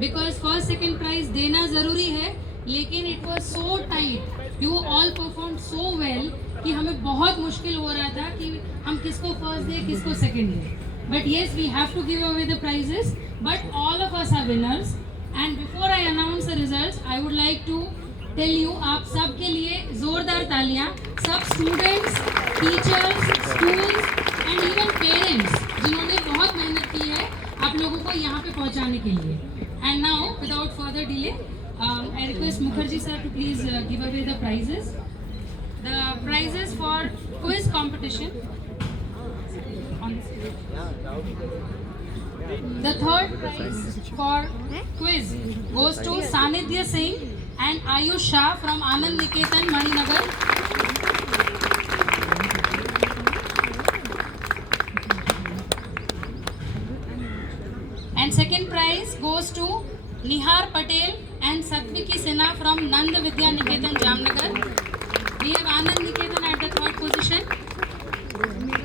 Because first second prize देना ज़रूरी है, लेकिन it was so tight, you all perform so well कि हमें बहुत मुश्किल हो रहा था कि हम किसको फर्स्ट दे किसको सेकेंड दे. But yes, we have to give away the prizes, but all of us are winners. And before I announce the results, I would like to tell you, आप सब के लिए जोरदार तालियां. सब students, teachers, schools and even parents जिन्होंने बहुत मेहनत की है आप लोगों को यहाँ पे पहुँचाने के लिए. And now without further delay, I request Mukherjee sir to please give away the prizes. The prizes for quiz competition. The third prize for quiz goes to Sanidhya Singh and Ayush Shah from Anand Niketan, Maninagar. And second prize goes to Nihar Patel and Satviki Sinha from Nand Vidya Niketan, Jamnagar. We have Anand Niketan at the third position.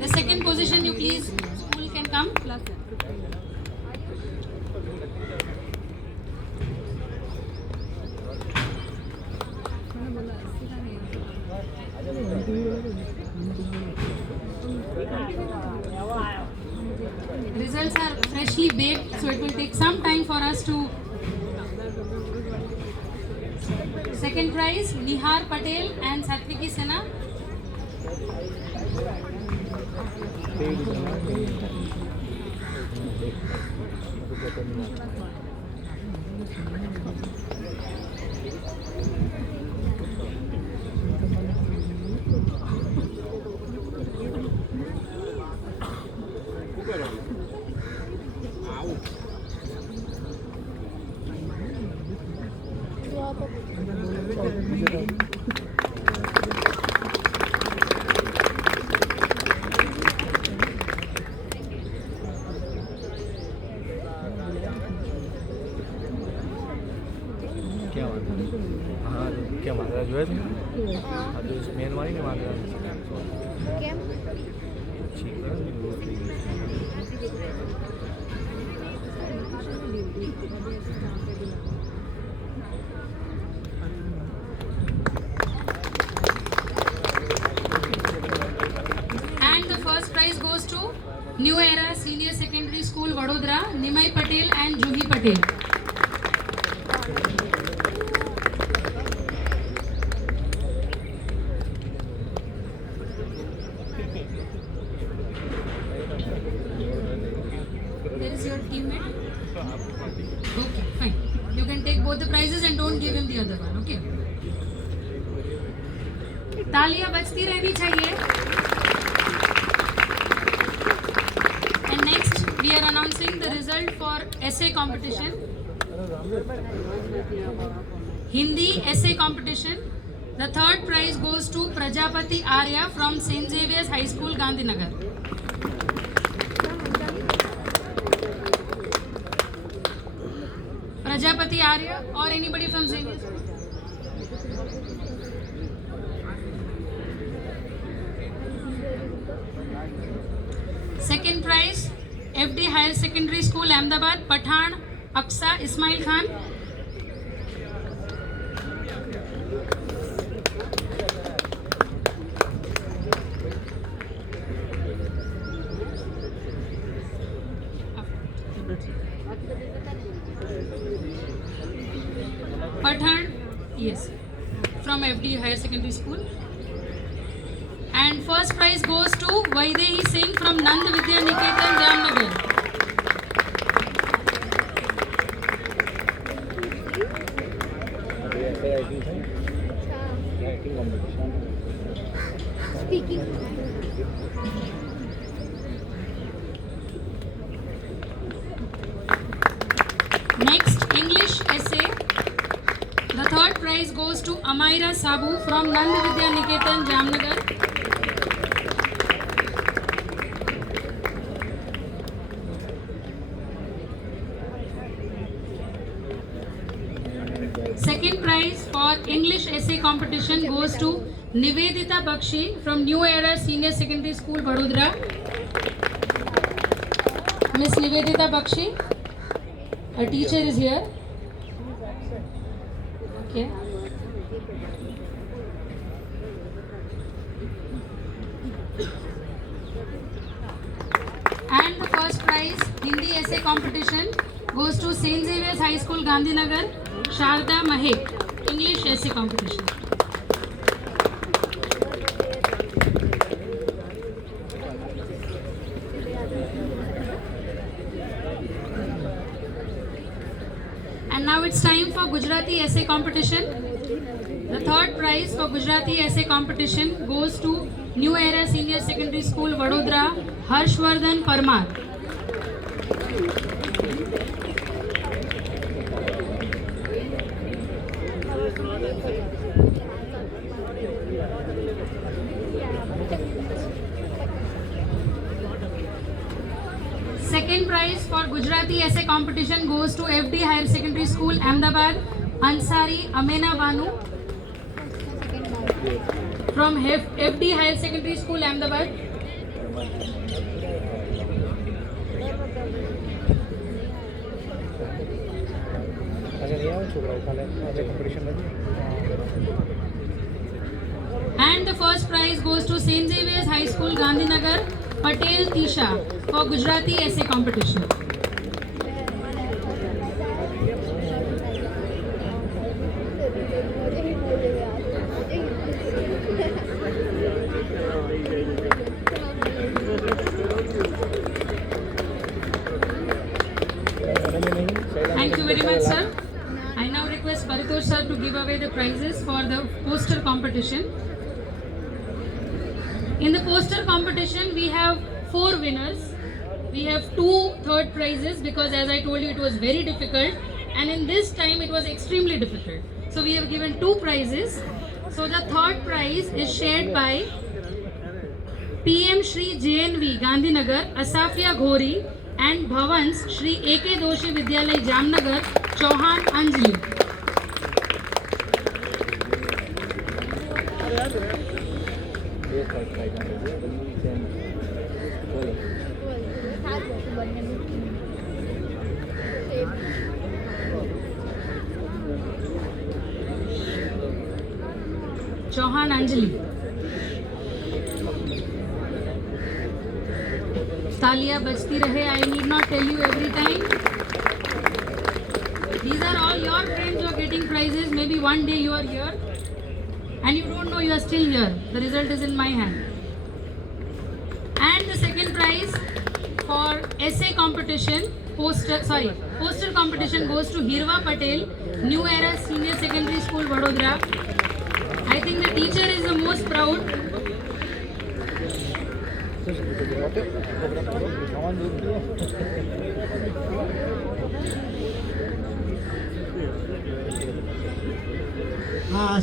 The second position, you please, school can come. Results are freshly baked, so it will take some time for us to. Second prize, Nihar Patel and Satviki Sinha. क्या हाँ क्या मात्रा जो है हाँ तो इस main वाली की मात्रा ठीक है. And the first prize goes to New Era Senior Secondary School, Vadodara, Nimai Patel and Juhi Patel. There is your teammate. Okay, fine. You can take both the prizes and don't give him the other one. Okay. तालियां बजती रहनी चाहिए. And next, we are announcing the result for essay competition. Hindi essay competition. The third prize goes to Prajapati Arya from St. Xavier's High School, Gandhinagar. Prajapati Arya or anybody from St. Xavier's? Second prize, FD Higher Secondary School, Ahmedabad, Pathan Aksa Ismail Khan. Pathan, yes, from FD Higher Secondary School. And first prize goes to Vaidehi Singh from Nand Vidya Niketan, Jamnagar. Speaking. Next, English essay. The third prize goes to Amaira Sabu from Nand Vidya Niketan, Jamnagar. Second prize for English essay competition goes to Nivedita Bakshi from New Era Senior Secondary School, Vadodara. Miss Nivedita Bakshi. A teacher is here. Okay. And the first prize, Hindi essay competition, goes to St. Xavier's High School, Gandhinagar, Sharda Mahek, English essay competition. And now it's time for Gujarati essay competition. The third prize for Gujarati essay competition goes to New Era Senior Secondary School, Vadodara, Harshvardhan Parmar. Second prize for Gujarati essay competition goes to FD Higher Secondary School, Ahmedabad, Ansari Amena Banu from FD Higher Secondary School, Ahmedabad. And the first prize goes to St. Xavier's High School, Gandhinagar, Patel Tisha for Gujarati essay competition. Thank you very much, sir. I now request Paritosh sir to give away the prizes for the poster competition. In the poster competition, we have 4 winners. We have 2 third prizes because, as I told you, it was very difficult, and in this time it was extremely difficult. So we have given 2 prizes. So the third prize is shared by PM Shri JNV Gandhinagar, Asafia Ghori, and Bhavans Shri AK Doshi Vidyalay Jamnagar, Chauhan Anjali. Chauhan Anjali. तालियां बजती रहे. I need not tell you every time. These are all your friends who are getting prizes. Maybe one day you are here and you don't know you are still here. The result is in my hand. And the second prize for essay competition, poster competition goes to Hirva Patel, New Era Senior Secondary School, Vadodara. I think the teacher is the most proud.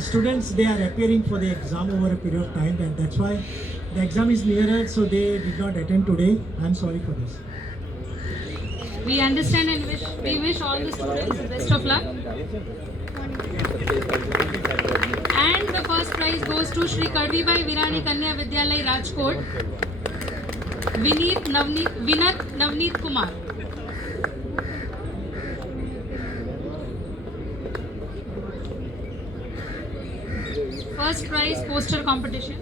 Students, they are appearing for the exam over a period of time, and that's why the exam is nearer, so they did not attend today. I'm sorry for this. We understand and we wish all the students the best of luck. And the first prize goes to Shri Kadvibai Virani Kanya Vidyalay Rajkot, Vinat Navneet Kumar. First prize poster competition.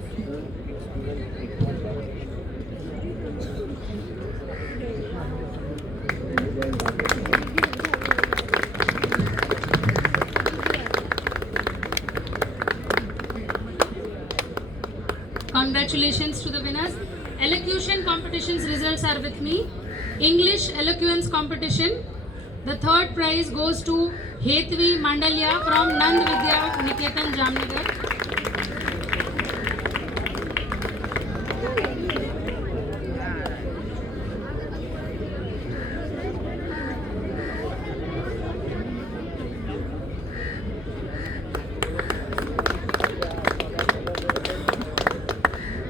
Congratulations to the winners. Elocution competition's results are with me. English eloquence competition. The third prize goes to Hetvi Mandalya from Nand Vidya Niketan, Jamnagar.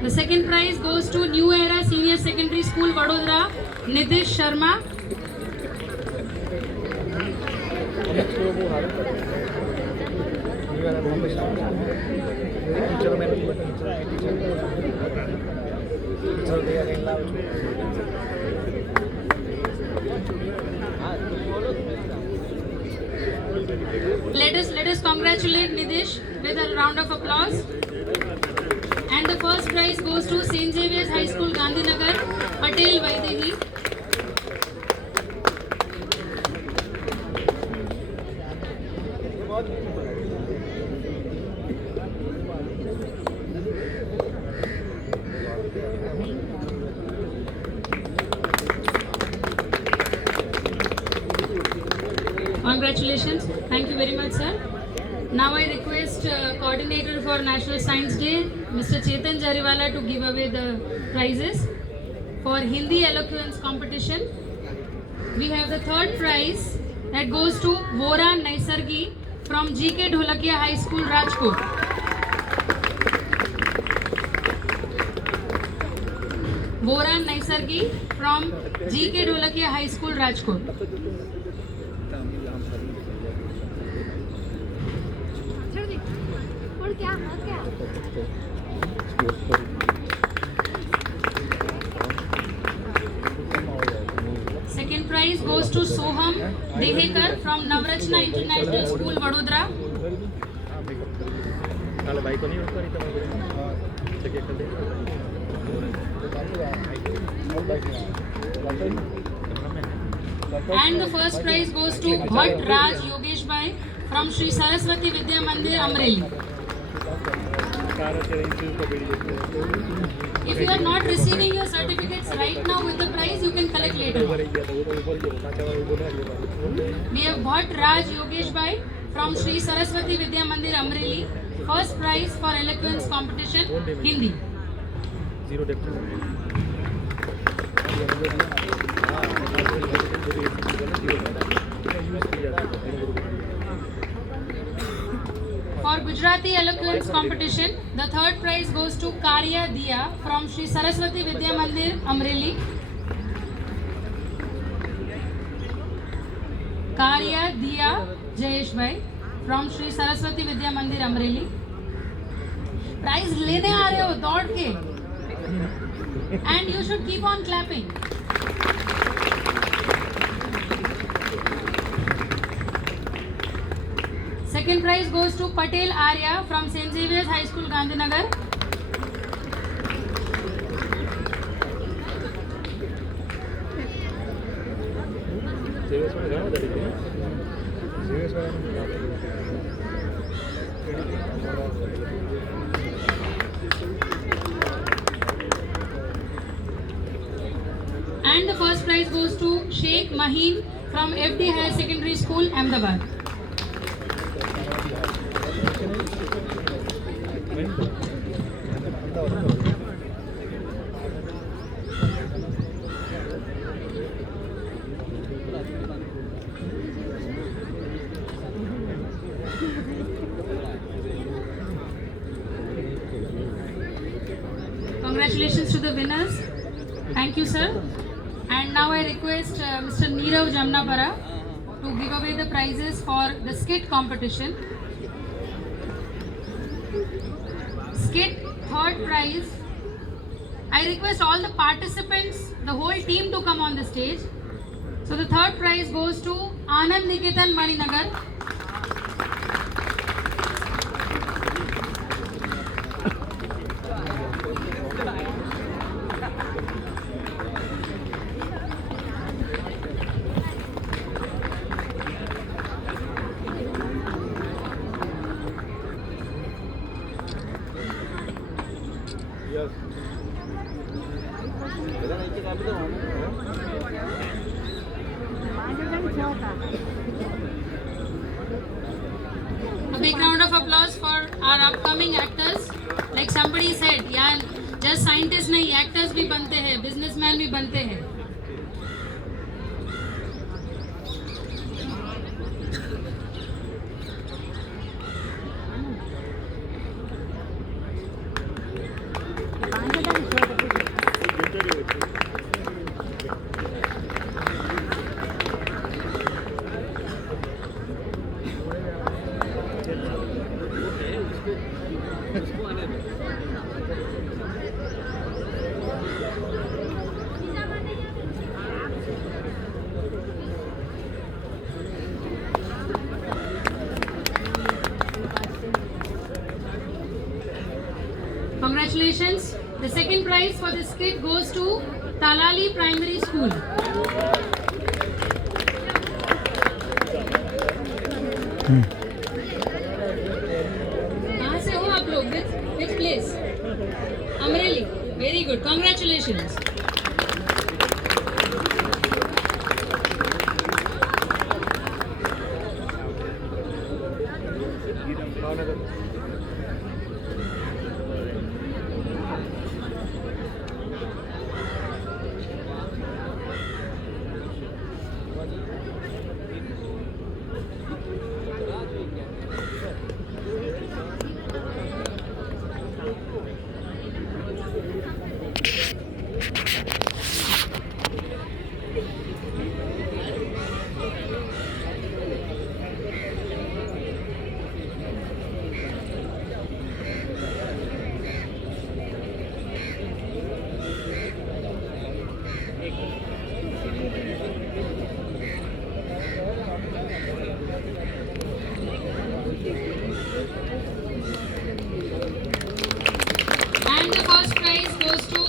The second prize goes to New Era Senior Secondary School, Vadodara, Nitish Sharma. Let us congratulate Nidish with a round of applause. And the first prize goes to St. Xavier's High School, Gandhinagar, Patel Vaidehi. Congratulations. Thank you very much, sir. Now I request coordinator for National Science Day, Mr. Chetan Jariwala, to give away the prizes for Hindi eloquence competition. We have the third prize that goes to Vora Naisargi from GK Dholakia High School, Rajkot. Vora Naisargi from GK Dholakia High School, Rajkot. Second prize goes to Soham Dehekar from Navrachna International School, Vadodara. And the first prize goes to Bhatt Raj Yogesh Bhai from Sri Saraswati Vidya Mandir, Amreli. If you are not receiving your certificates right now with the prize, you can collect later. We have Bhatt Raj Yogesh Bhai from Sri Saraswati Vidya Mandir, Amreli. First prize for eloquence competition, Hindi. For Gujarati eloquence competition, the third prize goes to Karya Diya from Sri Saraswati Vidya Mandir, Amreli. Karya Diya Jayesh Bhai from Sri Saraswati Vidya Mandir, Amreli. Prize लेने आ रहे हो दौड़ के, and you should keep on clapping. Second prize goes to Patel Arya from St. Xavier's High School, Gandhinagar. And the first prize goes to Sheikh Maheen from FD Higher Secondary School, Ahmedabad. Congratulations to the winners. Thank you, sir. And now I request Mr. Neerav Jamnapara to give away the prizes for the skit competition. Skit third prize. I request all the participants, the whole team, to come on the stage. So the third prize goes to Anand Niketan Maninagar. A big round of applause for our upcoming actors. Like somebody said, यार just scientists नहीं, actors भी बनते हैं, businessmen भी बनते हैं. prize for this kid goes to Talali Primary School. कहाँ से हो आप लोग? Which place? Amreli. Very good. Congratulations. And the first prize goes to,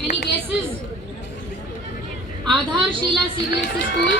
any guesses? Aadhar Sheela CBSE School.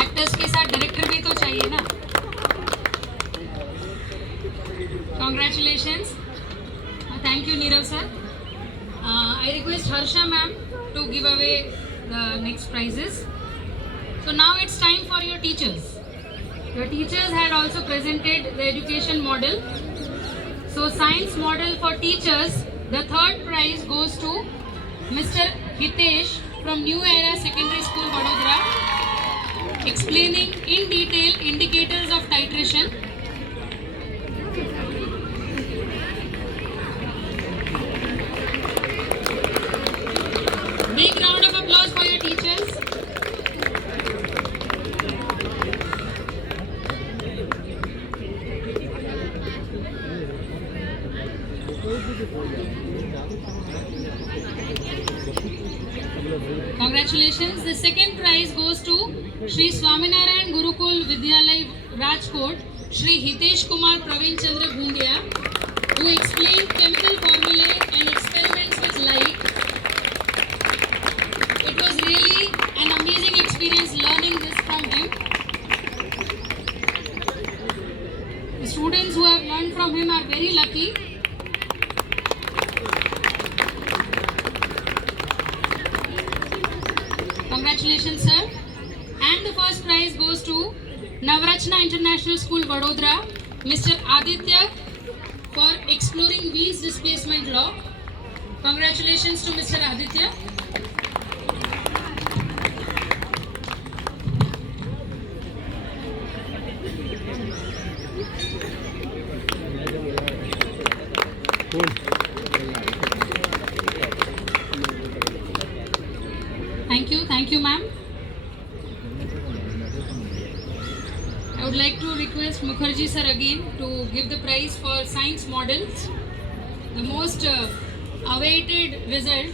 Actors के साथ डायरेक्टर भी तो चाहिए ना. Congratulations. Thank you, Nirav sir. I request Harsha ma'am to give away the next prizes. So now it's time for your teachers. Your teachers had also presented the education model. So science model for teachers, the third prize goes to Mr. Hitesh from New Era Secondary School, Vadodara, explaining in detail indicators of titration. Big round of applause for your teachers. Congratulations. The second prize goes to Shri Swaminarayan Gurukul Vidyalay Rajkot, Shri Hitesh Kumar Praveen Chandra Gundia, who explained chemical formulae and experiments with light. It was really an amazing experience learning this from him. The students who have learned from him are very lucky. Congratulations, sir. And the first prize goes to Navrachna International School, Vadodara, Mr. Aditya, for exploring Wien's displacement law. Congratulations to Mr. Aditya. Thank you, ma'am. I would like to request Mukherjee sir again to give the prize for science models. The most awaited result.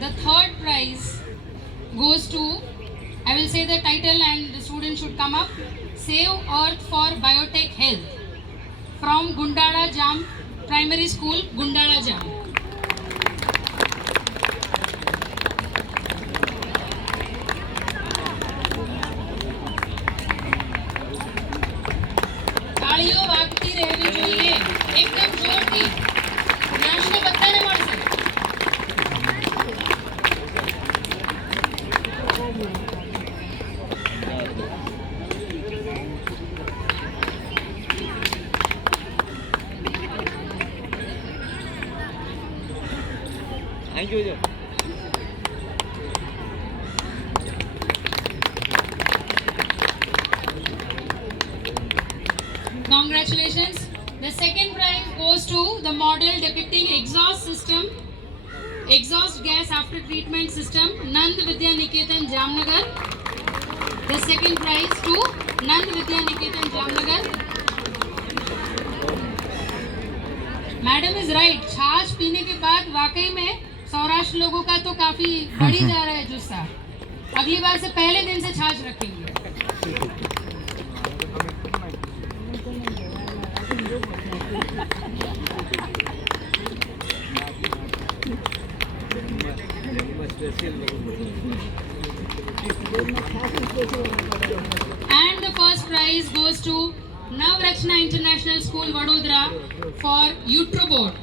The third prize goes to, I will say the title and the student should come up, Save Earth for Biotech Health, from Gundala Jam Primary School, Gundala Jam. Thank you Congratulations. The second prize goes to the model depicting exhaust gas after treatment system, Nand Vidya Niketan, Jamnagar. The second prize to Nand Vidya Niketan, Jamnagar. Madam is right. छाछ पीने के बाद वाकई में सौराष्ट्र लोगों का तो काफी बढ़ ही जा रहा है जुस्सा. अगली बार से पहले दिन से छाछ रखेंगे. And the first prize goes to Navrachna International School, Vadodara for Utrobot.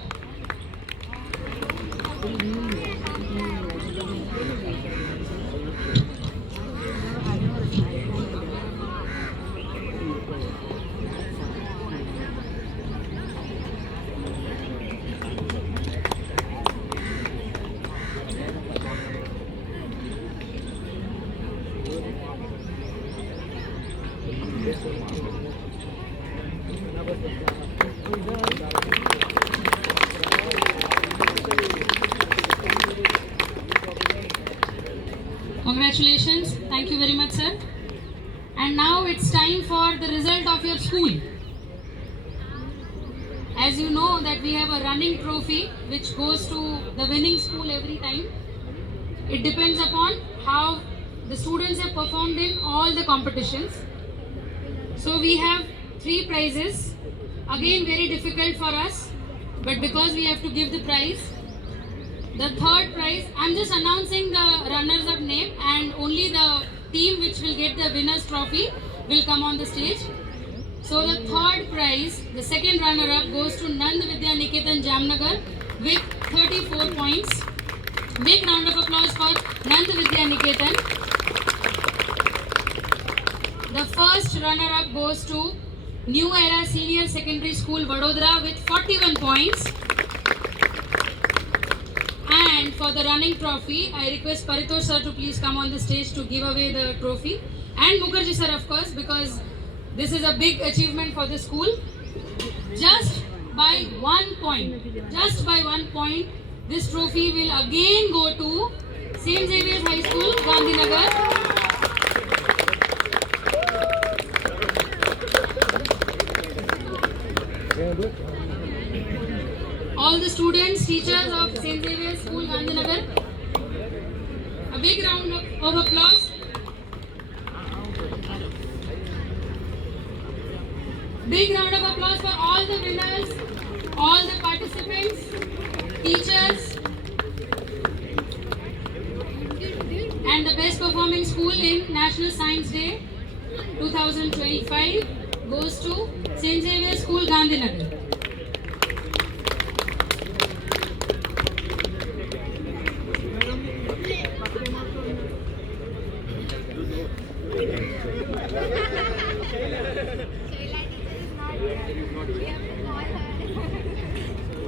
Congratulations. Thank you very much, sir. And now it's time for the result of your school. As you know that we have a running trophy which goes to the winning school every time. It depends upon how the students have performed in all the competitions. So we have 3 prizes. Again, very difficult for us, but because we have to give the prize. The third prize, I'm just announcing the runners-up name, and only the team which will get the winner's trophy will come on the stage. So the third prize, the second runner-up goes to Nand Vidya Niketan, Jamnagar with 34 points. Big round of applause for Nand Vidya Niketan. The first runner-up goes to New Era Senior Secondary School, Vadodara with 41 points. And for the running trophy, I request Paritosh sir to please come on the stage to give away the trophy. And Mukherjee sir, of course, because this is a big achievement for the school. Just by 1 point, this trophy will again go to St. Xavier's High School, Gandhinagar. All the students, teachers of St. Xavier's School, Gandhinagar, a big round of applause. Big round of applause for all the winners, all the participants, teachers, and the best performing school in National Science Day 2025 goes to St. Xavier's School, Gandhinagar.